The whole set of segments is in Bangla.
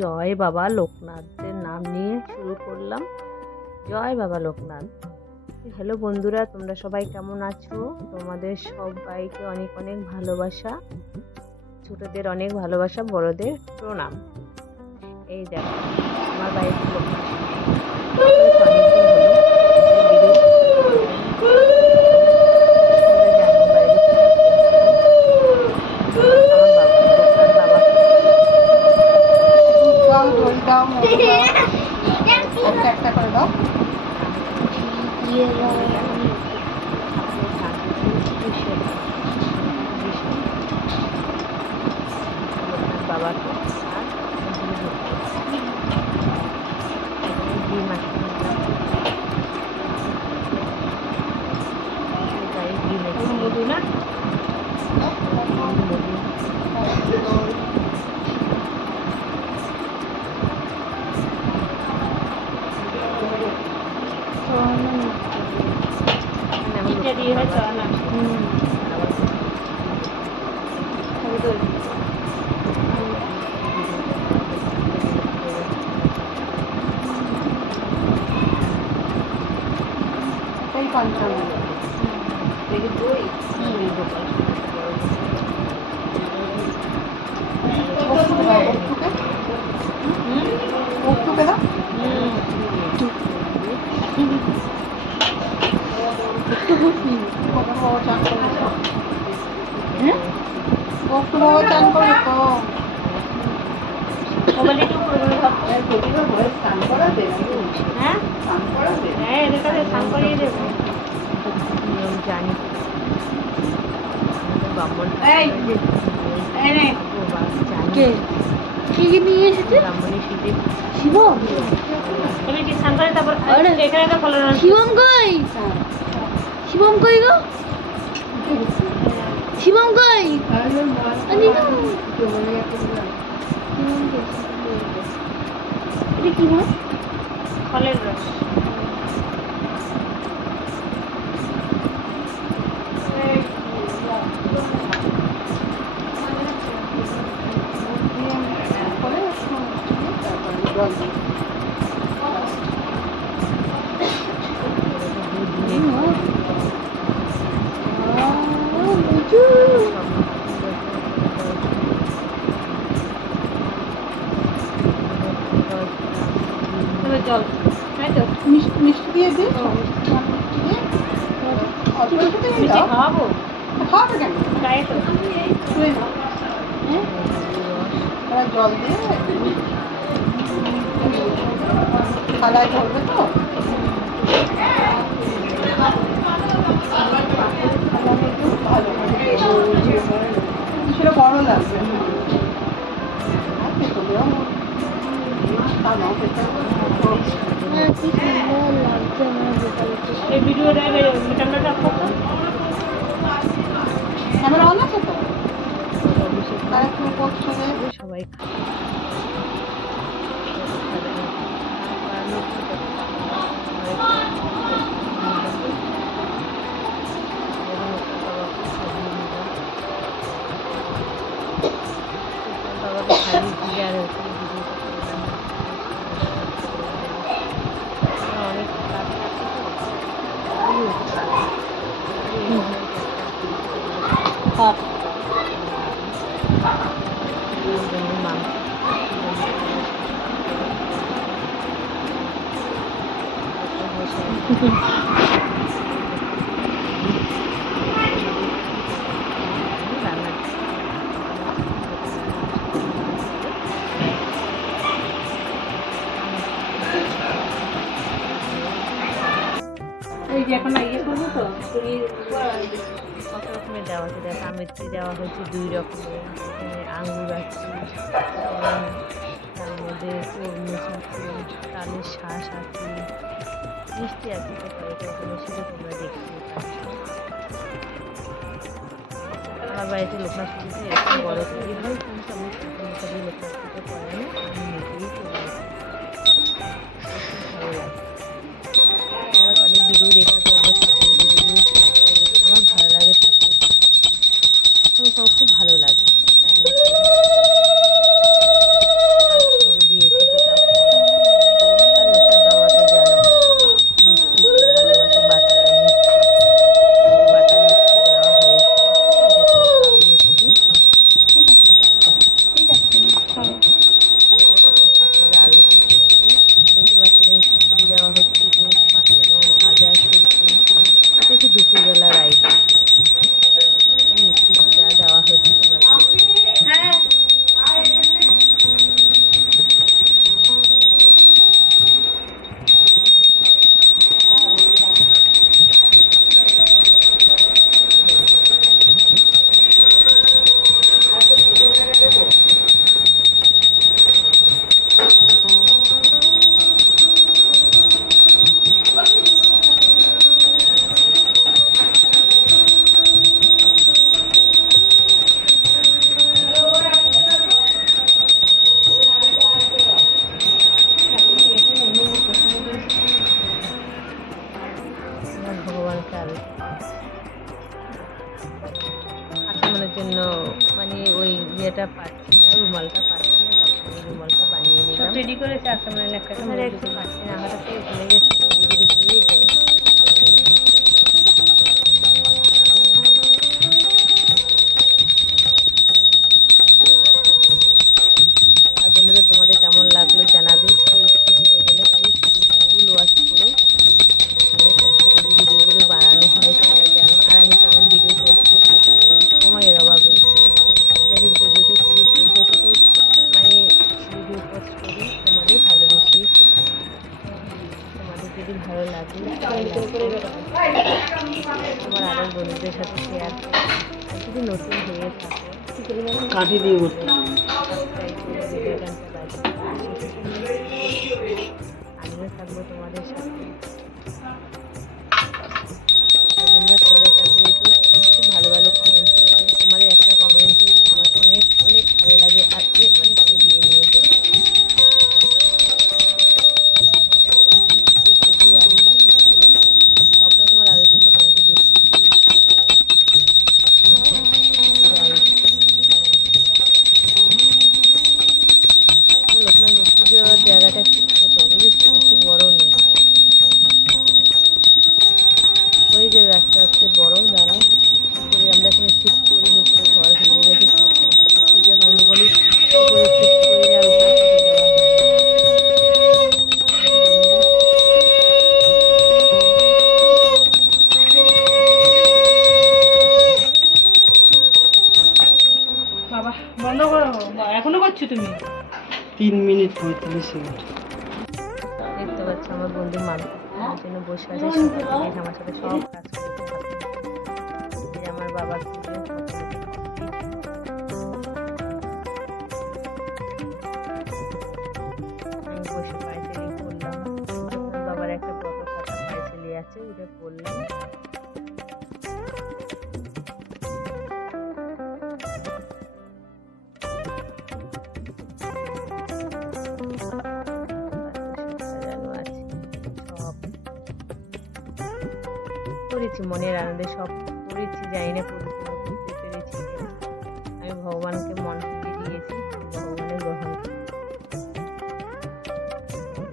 জয় বাবা লোকনাথের নাম নিয়ে শুরু করলাম। জয় বাবা লোকনাথ। হ্যালো বন্ধুরা, তোমরা সবাই কেমন আছো? তোমাদের সবাইকে অনেক অনেক ভালোবাসা, ছোটদের অনেক ভালোবাসা, বড়দের প্রণাম। এই দেখো আমার বাড়িতে লোকনাথ অনেকদিন হলো একটা করে দাও। বাবাকে মধু না দিয়ে হয় চড়ানো। এই পঞ্চান্ন দই চান করে তো স্নান করাবে, হ্যাঁ হ্যাঁ এদের কাছে স্নান করিয়ে দেবো। নিয়ম জানি ব্রাহ্মণ নিয়ে এসেছে ব্রাহ্মণের শীতে শিবম। তুমি কি স্নান করে তারপর এখানে একটা ফলো শিবম কই? শিবম কই গো? শিবম কই? এটা কি মাছ? ফলের রস। জল মিষ্টি দিয়ে দিই। খাওয়াবো খাওয়াবে কেন? জল দিয়ে থালায় ধরবে তো ভালো সেটা বড় লাগবে। এই ভিডিওটা ক্যামেরাটা অফ করো। ক্যামেরা অন আছে তো? আর একটু করছো সবাই এখন ইয়ে করবো তো কত রকমের দেওয়া আছে। দেখ আমেত্রি দেওয়া হয়েছে 2 রকমের, আঙ্গুর আছে, তার মধ্যে তরমুজ আছে, তালের শ্বাস আছে, মিষ্টি আছে, সেটা তোমরা দেখতে পাচ্ছ। আমার বাড়িতে লোকনাথ পুজোতে এরকম বড় পুজো হয়, কিন্তু আমি ছোটো লোকনাথ পুজো করাই না, আমি নিজেই চলে আসি। ভালো লাগে। তোমরা তো অনেক ভিডিও দেখেছো আমার ঠাকুরের ভিডিও, আমার ভালো লাগে ঠাকুর, খুব ভালো লাগে, তাই আমি করি। একটা আরতি আচমনের জন্য মানে ওই ইয়েটা পাচ্ছি না, রুমালটা পাচ্ছি না, তখন এই রুমালটা বানিয়ে নিলাম। রেডি করেছে আসামের একটা এখানে একটু পাচ্ছি না, হাঁটা থেকে ভুলে গেছি তো এদিকে হয়ে যায়। আর বন্ধুরা তোমাদের কেমন লাগলো জানাবে, কেউ স্কিপ করবে না, প্লিজ ফুল ওয়াচ করো। আমি কষ্ট করে ভিডিওগুলো বানানো হয় তোমরা জানো, আর আমি তেমন ভিডিও পোস্ট করতে পারি না সময়ের অভাবে। যতটুকু মানে ভিডিও পোস্ট করি তোমাদের ভালোবেসেই করি। তোমাদের যদি ভালো লাগে তোমার আরও বন্ধুদের সাথে শেয়ার করো। আর যদি নতুন হয়ে থাকো কাঠি দিয়ে বসে সাবস্ক্রাইব করে ভিডিও গানটা বাজিয়ে আমিও থাকবো তোমাদের সাথে। আর বন্ধুরা তোমাদের কাছে রিকোয়েস্ট খুব ভালো ভালো কমেন্ট করবে, তোমাদের একটা কমেন্টে আমার অনেক অনেক ভালো লাগে, আজকে অনেক এগিয়ে নিয়ে যায়। প্রকৃতির আলোচনা করছিলাম, সব রকমের আলোচনা মোটামুটি দেখতে লোকনাথ পুজোর জায়গাটা একটু ছোট বুঝেছি, বেশি বড় নয়। ওই যে আস্তে আস্তে বড় যারা উপরে আমরা এখানে শিফট করি, উপরে ঘর ভেঙে গেছে, সব পুজো হয়নি বলে উপরে শিফট করে আর উপরে থেকে দেওয়া হয়। বাবা বন্ধ করো, এখনো করছো তুমি? 3 মিনিট 45 সেকেন্ড। দেখতে পাচ্ছ আমার বন্ধু মাংস খাওয়ার জন্য বসে আছে, সকাল থেকে আমার সাথে সব কাজ করেছে হাতে। এই যে আমার বাবার পুজো আমি বসে পাইসেলি করলাম। বাবার একটা বড় খাতা পাইসেলি আছে, ওটা করলাম। করেছি মনের আনন্দে, সব করেছি, জানি না পরিপূর্ণ করতে পেরেছি কিনা। আমি ভগবানকে মন থেকে দিয়েছি, ভগবানের গ্রহণ করেছি।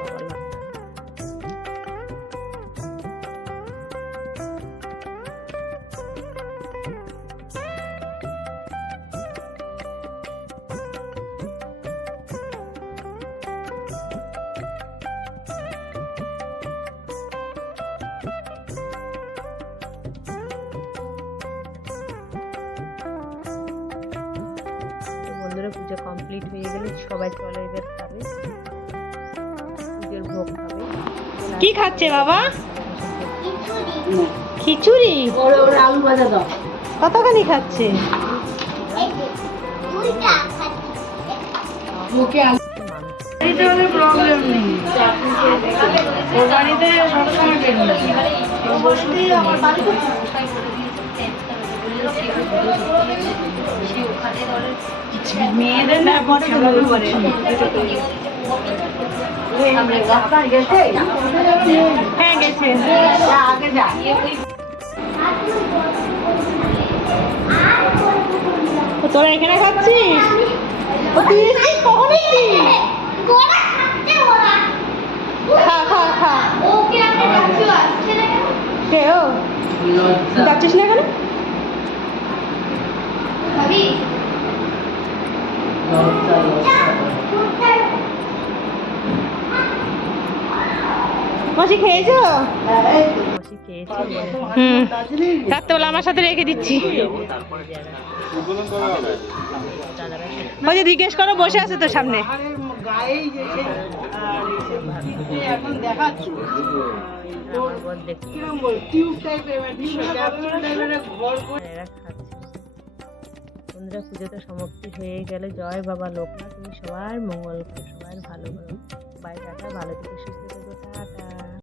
বাবা লোকনাথ। তো বন্ধুরা পুজো কমপ্লিট হয়ে গেলে সবাই চলো এবার খাবে, পুজোর ভোগ খাবে। কি খাচ্ছে বাবা? খিচুড়ি? ওরা আলু ভাজা দাও। কতখানি খাচ্ছে? মুখে আলু বাড়িতে কোনো প্রবলেম নেই, ওর বাড়িতে সবসময় বেরিয়ে মেয়েদের না খেলাধুলো করে। হ্যাঁ গেছে, আগে যা। তোরা এখানে খাচ্ছিস? ও তুই এসেছিস কখন এসেছিস? খা খা খা। কে ও? যাচ্ছিস না কেন? মাসি খেয়েছো? মাসি খেয়েছি বলে রাত্রেবেলা আমার সাথে রেখে দিচ্ছি। দাদারা ওই যে জিজ্ঞেস করো, বসে আছে তো সামনে। এখন দেখাচ্ছি আমার বর দেখতে কিরকম বল টিউব টাইপের ক্যাপসুল টাইপের ঘর করে এরা খাচ্ছে। বন্ধুরা পুজো তো সমাপ্তি হয়ে গেল। জয় বাবা লোকনাথ, তুমি সবার মঙ্গল করো, সবার ভালো করো। বাই টাটা, ভালো থেকে সুস্থ